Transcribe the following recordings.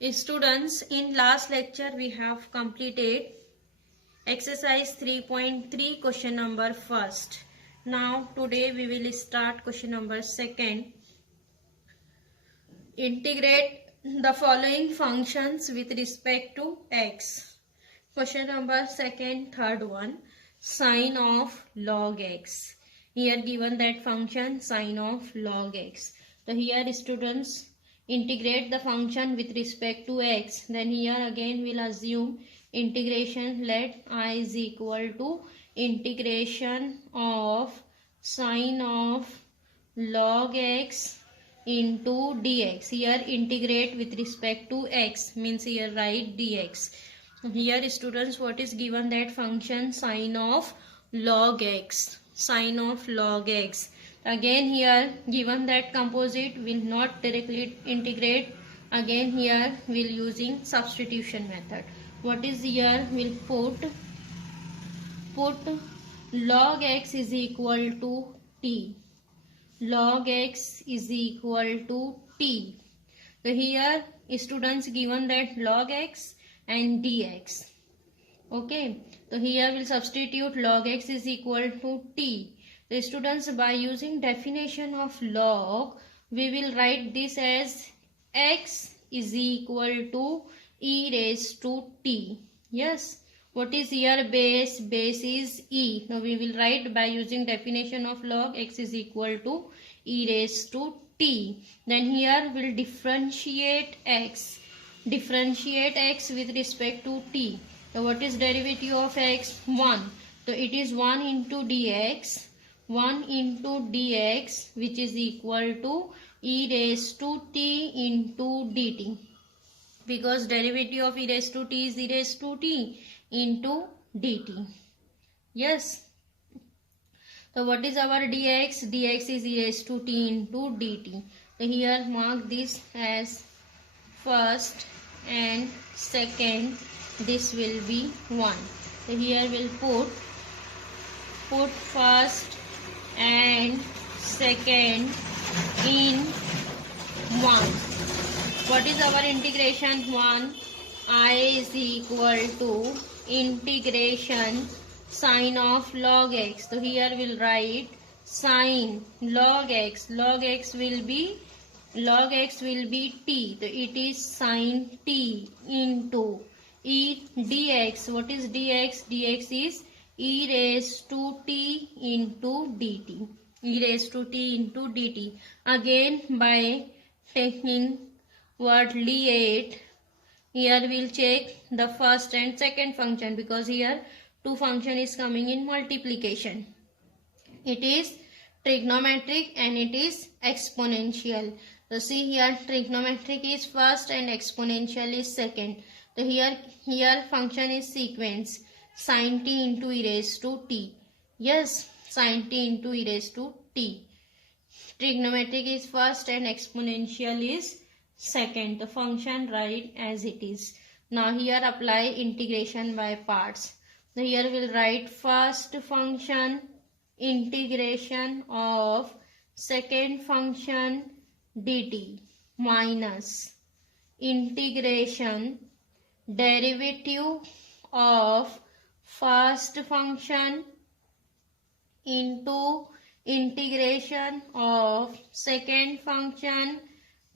Students, in last lecture we have completed exercise 3.3 question number first. Now today we will start question number second. Integrate the following functions with respect to x. Question number second, third one, sine of log x. Here given that function sine of log x. So here students integrate the function with respect to x. Then here again we'll assume integration. Let I is equal to integration of sine of log x into dx. Here integrate with respect to x means here write dx. Here students, what is given that function sine of log x. Sine of log x. Again here given that composite will not directly integrate. Again here we'll using substitution method. What is here? We'll put log x is equal to t. Log x is equal to t. So here students given that log x and dx. Okay, so here we'll substitute log x is equal to t. The students, by using definition of log, we will write this as x is equal to e raised to t. Yes, what is here base? Base is e. Now we will write by using definition of log x is equal to e raised to t. Then here we'll differentiate x. Differentiate x with respect to t. So what is derivative of x? 1. So it is 1 into dx. 1 into dx which is equal to e raised to t into dt. Because derivative of e raised to t is e raised to t into dt. Yes. So what is our dx? Dx is e raised to t into dt. So here mark this as first and second. This will be 1. So here we'll put first and second in 1. What is our integration? 1. I is equal to integration sine of log x. So here we'll write sine log x. Log x will be t. So it is sine t into e dx. What is dx? Dx is e raised to t into dt. E raised to t into dt. Again by taking word liate, here we'll check the first and second function because here two function is coming in multiplication. It is trigonometric and it is exponential. So see here trigonometric is first and exponential is second. So here function is sequence sin t into e raised to t. Yes, sin t into e raised to t. Trigonometric is first and exponential is second. The function write as it is. Now here apply integration by parts. So here we'll write first function integration of second function dt minus integration derivative of first function into integration of second function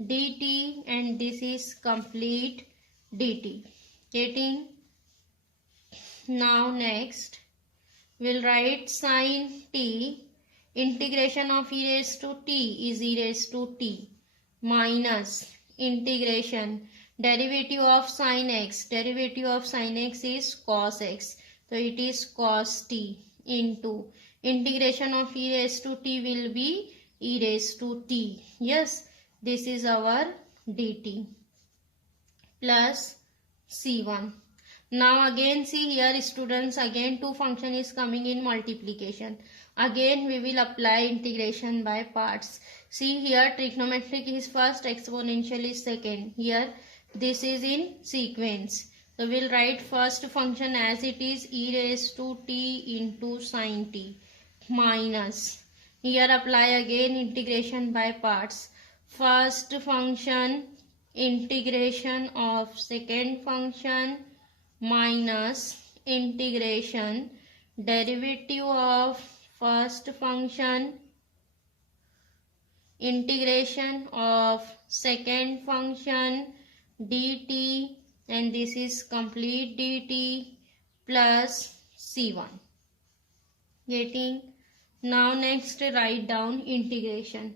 dt, and this is complete dt. Getting? Now next we'll write sin t. Integration of e raised to t is e raised to t minus integration derivative of sin x. Derivative of sin x is cos x. So it is cos t into integration of e raised to t will be e raised to t. Yes, this is our dt plus c1. Now again see here students, again two function is coming in multiplication. Again we will apply integration by parts. See here trigonometric is first, exponential is second. Here this is in sequence. So we'll write first function as it is e raised to t into sin t minus. Here apply again integration by parts. First function integration of second function minus integration derivative of first function, integration of second function dt, and this is complete dt plus c1. Getting? Now next write down integration.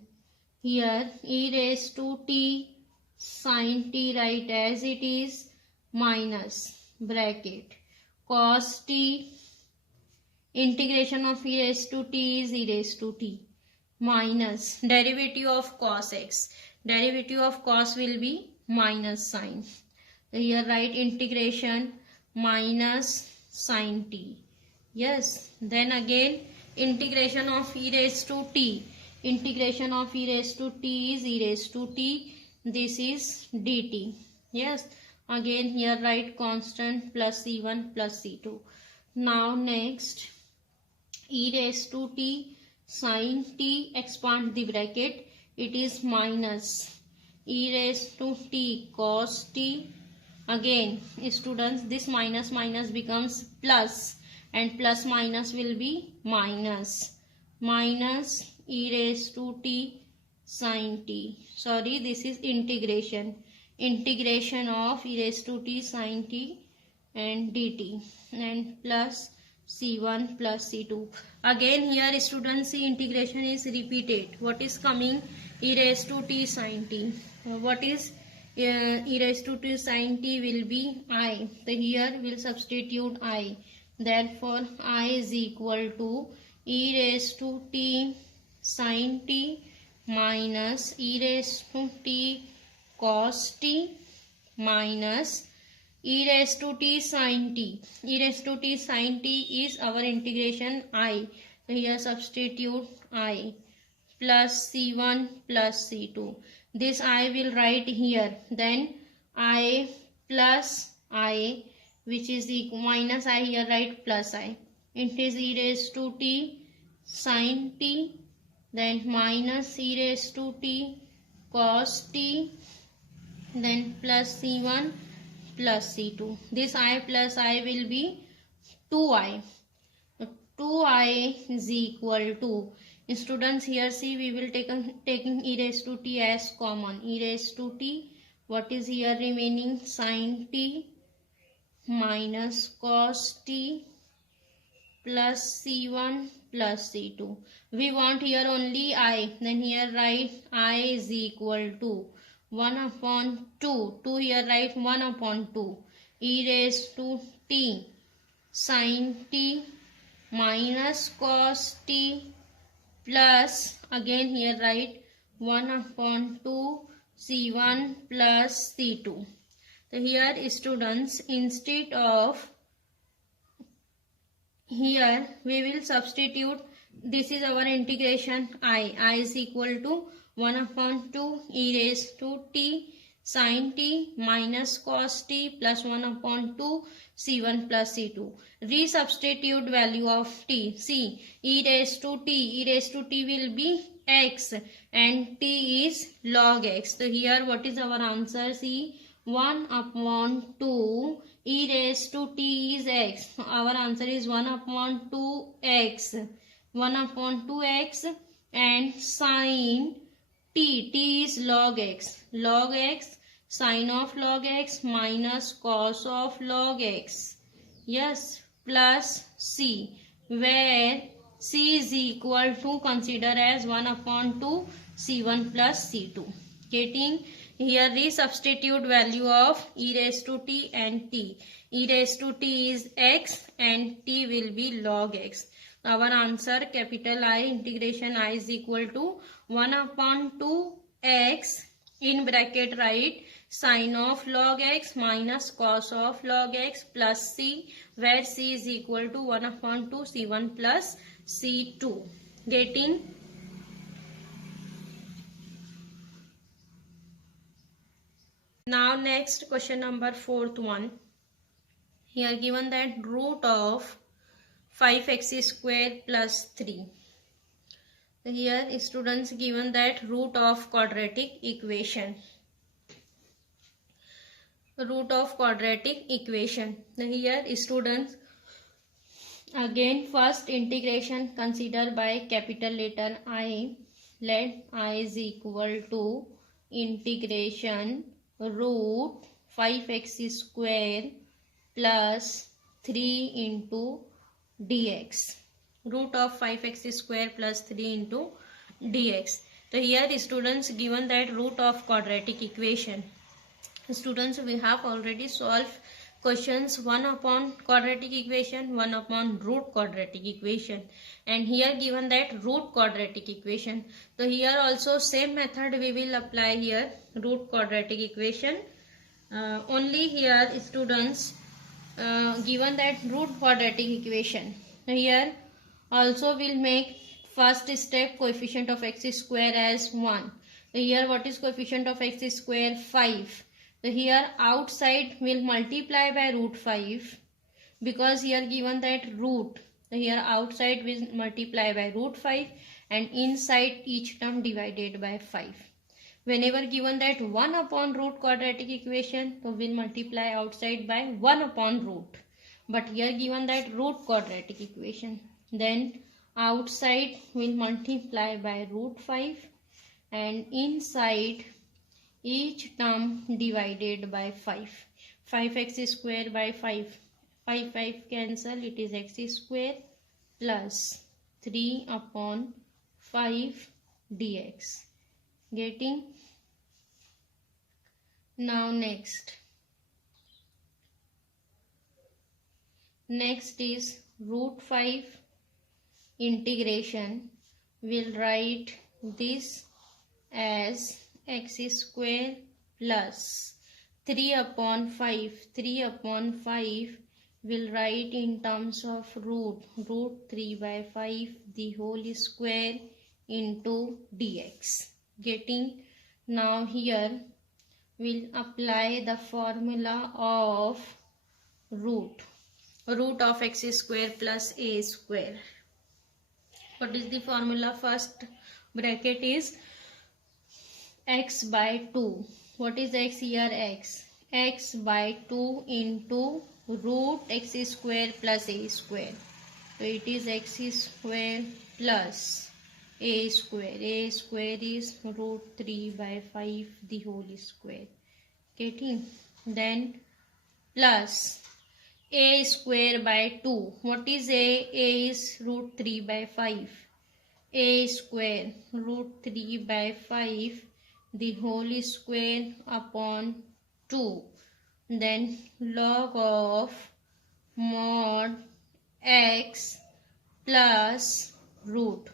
Here e raised to t sin t write as it is minus bracket cos t, integration of e raised to t is e raised to t minus derivative of cos x, derivative of cos will be minus sin. So here write integration minus sin t. Yes, then again integration of e raised to t, integration of e raised to t is e raised to t, this is dt. Yes, again here write constant plus c1 plus c2. Now next e raised to t sin t, expand the bracket, it is minus e raised to t cos t. Again students, this minus minus becomes plus and plus minus will be minus, minus e raised to t sin t. Sorry, this is integration, integration of e raised to t sin t and dt, and plus c1 plus c2. Again here students, see integration is repeated. What is coming? E raised to t sin t. What is e raised to t sin t will be I. So here we will substitute I. Therefore I is equal to e raised to t sin t minus e raised to t cos t minus e raised to t sin t. E raised to t sin t is our integration I. So here substitute I plus c1 plus c2. This I will write here. Then I plus I, which is equal minus I, here write plus I. It is e raised to t sin t, then minus e raised to t cos t, then plus c1 plus c2. This I plus I will be 2i. 2i is equal to, students here see we will taking e raised to t as common. E raised to t, what is here remaining? Sin t minus cos t plus c1 plus c2. We want here only I, then here write I is equal to 1 upon 2. 2 here write 1 upon 2. E raised to t sin t minus cos t plus, again here write 1 upon 2 c1 plus c2. So here students, instead of here we will substitute, this is our integration I is equal to 1 upon 2 e raised to t sin t minus cos t plus 1 upon 2 c1 plus c2. Resubstitute value of t. See, e raised to t will be x and t is log x. So here what is our answer? See, 1 upon 2 e raised to t is x. Our answer is 1 upon 2x. 1 upon 2x and sin t is log x. Log x, sin of log x minus cos of log x. Yes, plus c, where c is equal to, consider as 1 upon 2 c1 plus c2. Getting? Here resubstitute value of e raised to t and t. E raised to t is x and t will be log x. Our answer, capital I, integration I is equal to 1 upon 2 x, in bracket write sin of log x minus cos of log x plus c, where c is equal to 1 upon 2 c1 plus c2. Getting? Now next question number 4th one. Here given that root of 5x square plus 3. Here students given that root of quadratic equation. root of quadratic equation. Here students, again first integration consider by capital letter I. Let I is equal to integration root 5x square plus 3 into dx. Root of 5x square plus 3 into dx. So here students, given that root of quadratic equation, students, we have already solved questions 1 upon quadratic equation, 1 upon root quadratic equation, and here given that root quadratic equation. So here also same method we will apply here, root quadratic equation. Only here students, given that root quadratic equation, here also will make first step coefficient of x square as 1. So here what is coefficient of x square? 5. So here outside will multiply by root 5, because here given that root. So here outside will multiply by root 5 and inside each term divided by 5. Whenever given that 1 upon root quadratic equation, so will multiply outside by 1 upon root. But here given that root quadratic equation, then outside will multiply by root 5 and inside each term divided by 5. 5x square by 5. 5 cancel, it is x square plus 3 upon 5 dx. Getting? Now next is root 5 integration. We'll write this as x square plus 3 upon 5. 3 upon 5 will write in terms of root 3 by 5 the whole square into dx. Getting? Now here we'll apply the formula of root of x square plus a square. What is the formula? First bracket is x by 2. What is x here? X by 2 into root x square plus a square. So it is x square plus a square. A square is root 3 by 5 the whole square. Getting? Then plus a square by 2. What is a? A is root 3 by 5. A square root 3 by 5 the whole square upon 2. Then log of mod x plus root.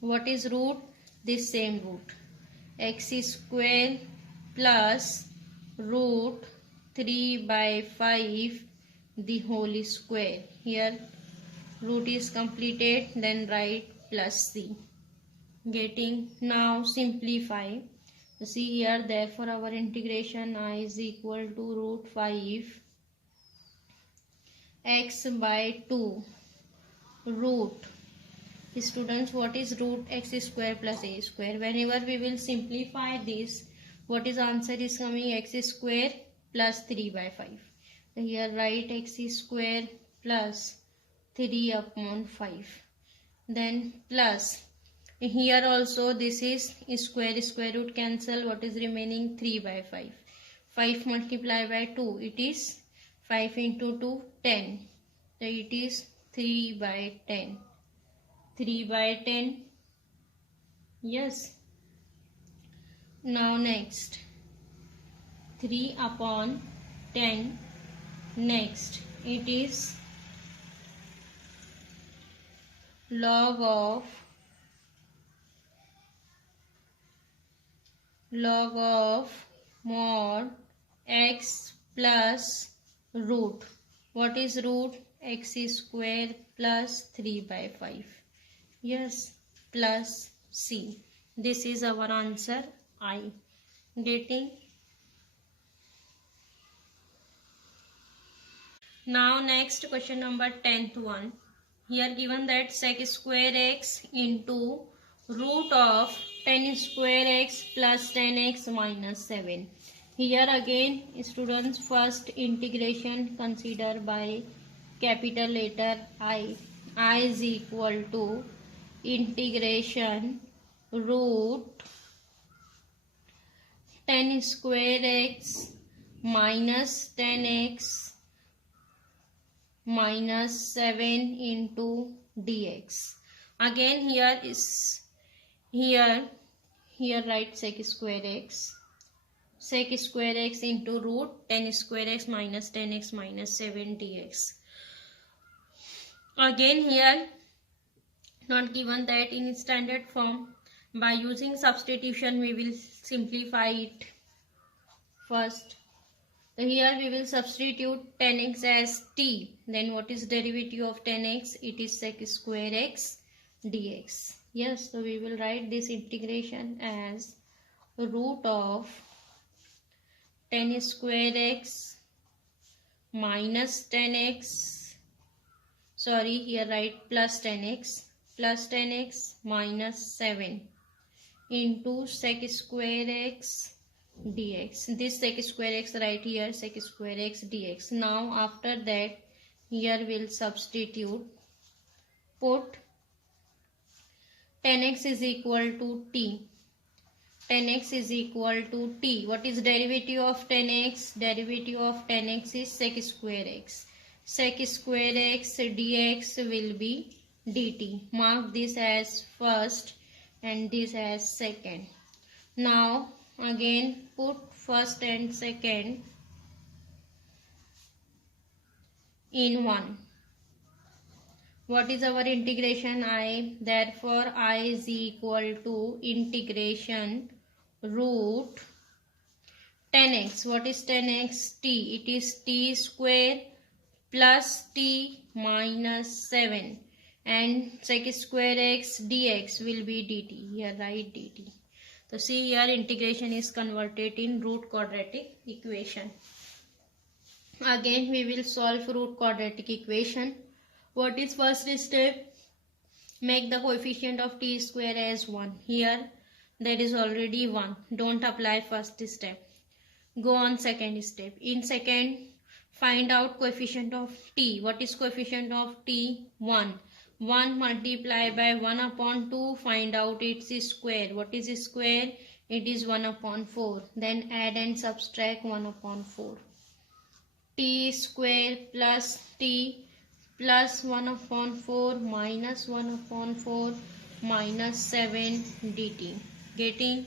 What is root? This same root. X square plus root 3 by 5 the whole square. Here root is completed, then write plus c. Getting? Now simplify. See here, therefore our integration I is equal to root 5 x by 2 root. Students, what is root x square plus a square? Whenever we will simplify this, what is answer is coming? X square plus 3 by 5. So here write x square plus 3 upon 5. Then plus. Here also this is square root cancel. What is remaining? 3 by 5. 5 multiplied by 2. It is 5 into 2, 10. So it is 3 by 10. 3 by 10. Yes. Now next. 3 upon 10. Next. It is log of mod x plus root. What is root? X square plus 3 by 5. Yes, plus c. This is our answer I. Getting? Now next question number 10th one. Here given that sec square x into root of 10 square x plus 10x minus 7. Here again, students, first integration consider by capital letter I. I is equal to integration root 10 square x minus 10x minus 7 into dx. Again here write sec square x into root 10 square x minus 10x minus 7 dx. Again here not given that in standard form. By using substitution we will simplify it. First, here we will substitute 10x as t. Then what is derivative of 10x? It is sec square x dx. Yes, so we will write this integration as root of 10 square x minus 10x, sorry, here write plus 10x minus 7 into sec square x dx. This sec square x right here, sec square x dx. Now after that here we'll substitute, put 10x is equal to t. 10x is equal to t. What is derivative of 10x? Derivative of 10x is sec square x. Sec square x dx will be dt. Mark this as first and this as second. Now again put first and second in 1. What is our integration I? Therefore I is equal to integration root 10x. What is 10x? T. It is t square plus t minus 7 and sec square x dx will be dt. Here write dt. So see here integration is converted in root quadratic equation. Again we will solve root quadratic equation. What is first step? Make the coefficient of t square as 1. Here there is already 1. Don't apply first step. Go on second step. In second, find out coefficient of t. What is coefficient of t? 1. 1 multiplied by 1 upon 2. Find out its square. What is square? It is 1 upon 4. Then add and subtract 1 upon 4. T square plus t plus 1 upon 4 minus 1 upon 4 minus 7 dt. Getting?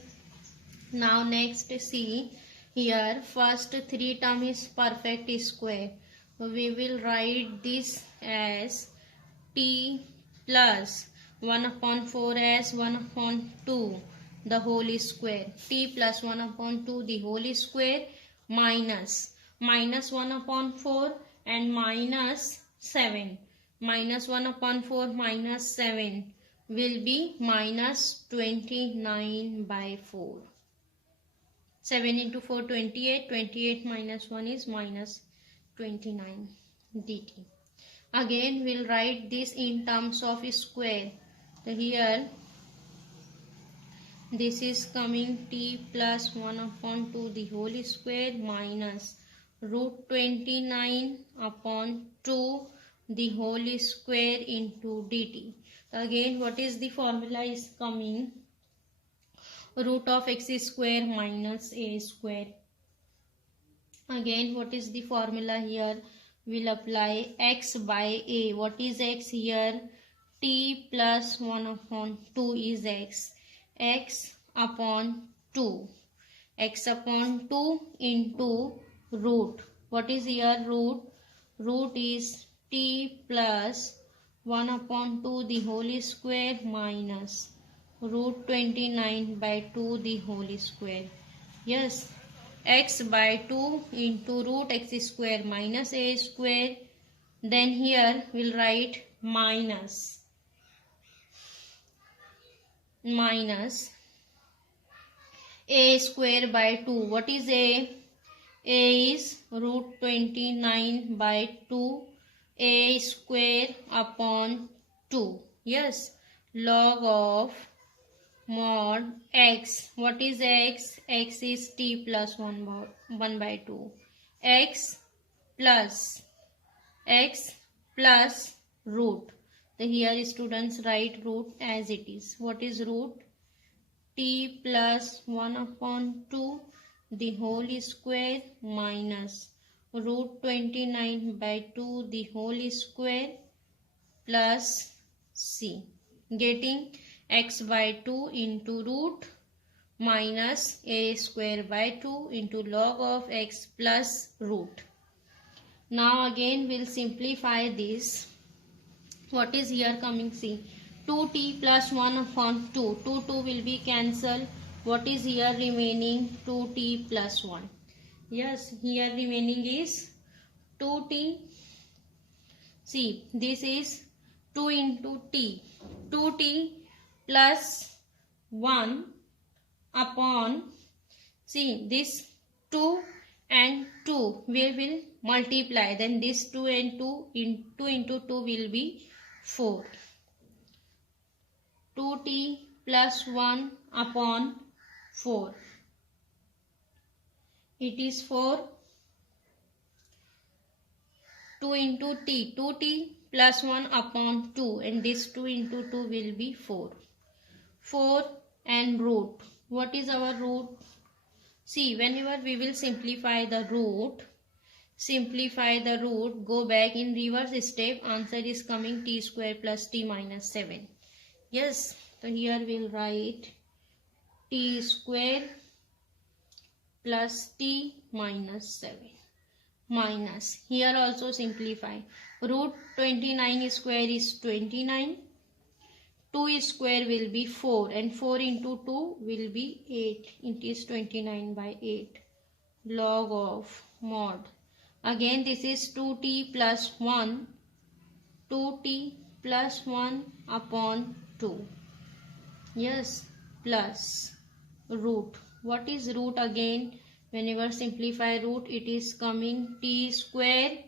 Now next see here first 3 term is perfect square. So we will write this as t plus 1 upon 4 as 1 upon 2 the whole square. T plus 1 upon 2 the whole square minus 1 upon 4 and minus 7. Minus 1 upon 4 minus 7 will be minus 29 by 4. 7 into 4 28. 28 minus 1 is minus 29 dt. Again we'll write this in terms of square. So here this is coming t plus 1 upon 2 the whole square minus root 29 upon 2 the whole square into dt. Again what is the formula is coming? Root of x square minus a square. Again what is the formula here? We'll apply x by a. What is x here? T plus 1 upon 2 is x. X upon 2. X upon 2 into root. What is here root? Root is t plus 1 upon 2 the whole square minus root 29 by 2 the whole square. Yes, x by 2 into root x square minus a square. Then here we'll write minus a square by 2. What is a? A is root 29 by 2 a square upon 2. Yes, log of mod x. What is x? X is t plus 1 by 2. X plus root. So here students write root as it is. What is root? T plus 1 upon 2 the whole square minus root 29 by 2 the whole square plus c. Getting x by 2 into root minus a square by 2 into log of x plus root. Now again we'll simplify this. What is here coming? See, 2t plus 1 upon 2. 2 will be cancelled. What is here remaining? 2t plus 1. Yes, here remaining is 2t. See, this is 2 into t. 2t plus 1 upon, see, this 2 and 2 we will multiply. Then this 2 and 2 into 2 will be 4. 2t plus 1 upon 4. It is 4. 2 into t. 2t plus 1 upon 2. And this 2 into 2 will be 4. 4 and root. What is our root? See, whenever we will simplify the root, go back in reverse step, answer is coming t square plus t minus 7. Yes, so here we'll write t square plus t minus 7 minus, here also simplify, root 29 square is 29, 2 square will be 4 and 4 into 2 will be 8. It is 29 by 8 log of mod. Again this is 2t plus 1, 2t plus 1 upon 2. Yes, plus root. What is root again? Whenever simplify root, it is coming t square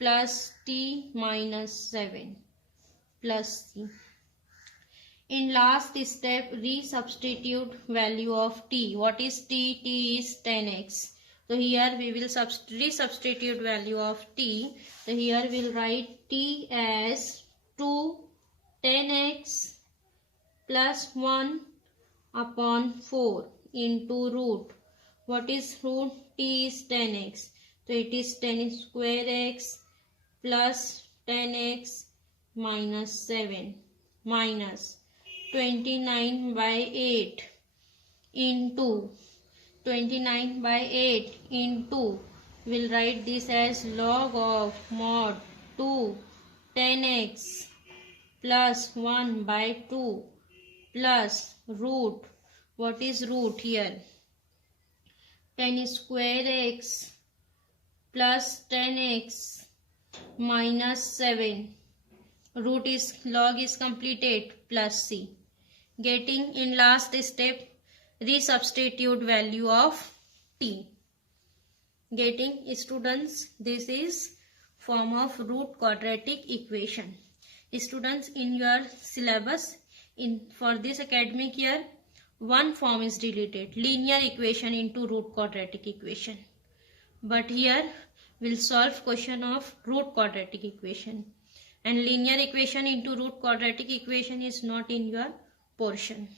plus t minus 7 plus c. In last step, resubstitute value of t. What is t? T is 10x. So here we will resubstitute value of t. So here we will write t as 2 10x plus 1 upon 4 into root. What is root? T is 10x. So it is 10 square x plus 10x minus 7 minus 29 by 8 into 29 by 8 into, we'll write this as log of mod 2 10x plus 1 by 2 plus root. What is root here? 10 square x plus 10x minus 7. Root is, log is completed, plus c. Getting in last step, resubstitute value of t. Getting, students, this is form of root quadratic equation. Students, in your syllabus, for this academic year, one form is deleted, linear equation into root quadratic equation. But here we'll solve question of root quadratic equation, and linear equation into root quadratic equation is not in your portion.